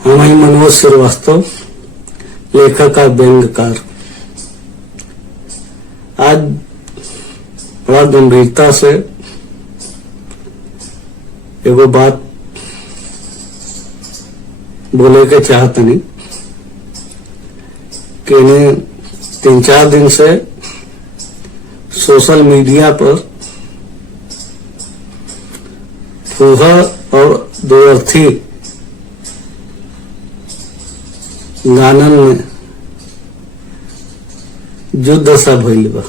हम ही मनोज श्रीवास्तव, लेखक और व्यंग्यकार। आज बड़ा गंभीरता से एगो बात बोले के चाहतनी कि इन्हें 3-4 दिन से सोशल मीडिया पर फूहा और द्व्यर्थी गानन में युद्ध सा भइल बा।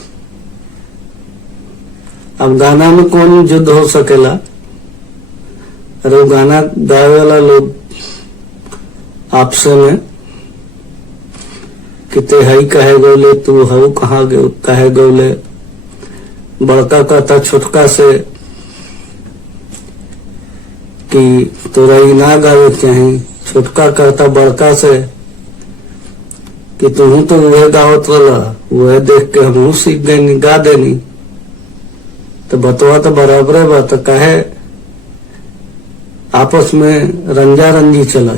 अब गाना में कौन युद्ध हो सकेला? अरे गाना गावे वाला लोग आपस में कि ते हई कहे गौले, तू हऊ कहाँ कहे गौले, बड़का कहता छोटका से कि तोरा ई ना गावे चाही, छोटका कहता बड़का से कि तुम तो वह गावत रहा, वह देख के हम सीख गए, गा देनी। तो बतवा तो बराबर बा, तो कहे आपस में रंजा रंजी चला।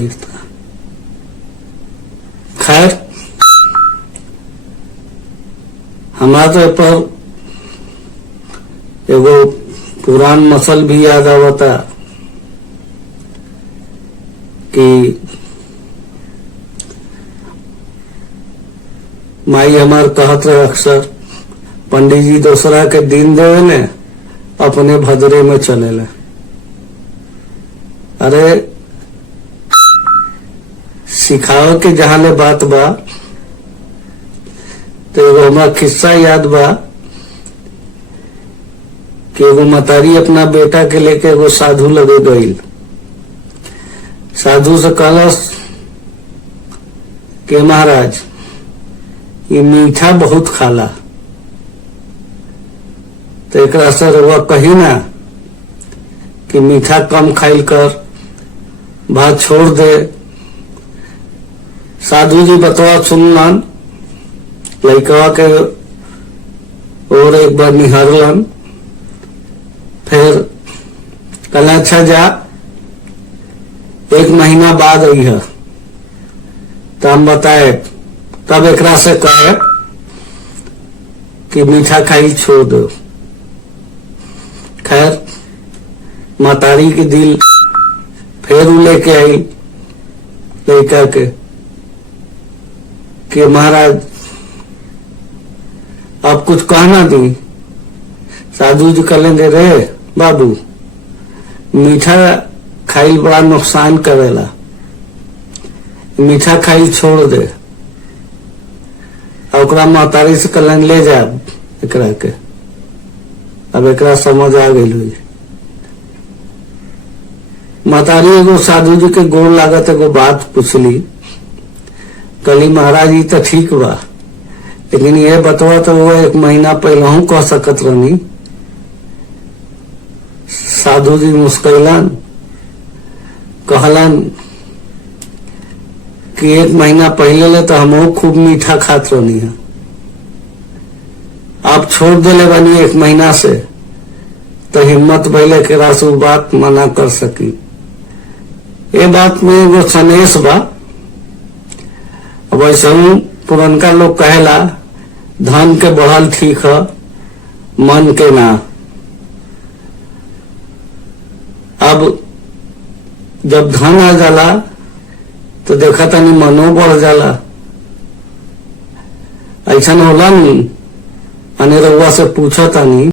खैर, हमारे पर एगो पुरान मसल भी याद आवता कि माई हमार कहत रहे अक्सर, पंडित जी दूसरा के दिन देवे ने, अपने भदरे में चलेला। अरे सिखाओ के जहां ले बात बा, तो एगो हमारा किस्सा याद बा कि एगो मतारी अपना बेटा के लेके एगो साधु लगे गईल। साधु से कहलस कि महाराज, ये मीठा बहुत खाला, तो एक से रउआ कही ना कि मीठा कम खाइल कर, भात छोड़ दे। साधु जी बतवा सुनलन, लड़कवा के और एक बार निहारलन, फिर कहला अच्छा जा, 1 महीना बाद आई है तो हम बताए, तब एक से कहे कि मीठा खाई छोड़ दो। खैर, मातारी के दिल फिर लेके आई लड़का के कि महाराज आप कुछ कहना दी। साधु जी कहेंगे, रे बाबू, मीठा खाइल बड़ा नुकसान करेला, मीठा खाइल छोड़ दे। और मातारी से कलन ले जा एकरा के। अब एकरा समझ आ गई हुई। मातारी एगो साधु जी के गोड़ लागत एगो बात पूछली, कली महाराज जी तो ठीक बा, लेकिन ये बतवा तो वो 1 महीना पहले हूं कह सकत रहनी। साधु जी मुस्कैलन, कहलन कि 1 महीना पहले ले तो हम खूब मीठा खात रहनी है, आप छोड़ देले बनी 1 महीना से, तो हिम्मत भइले के रासु बात मना कर सकी। ये बात में एगो सनेस बा। अब ऐसा पुरनका लोग कहेला, धन के बढ़ल ठीक है, मन के ना। अब जब धन आ जाला तो देखा तनी मनो बढ़ जाला। ऐसा होला नहीं, अने रउआ से पूछा तनी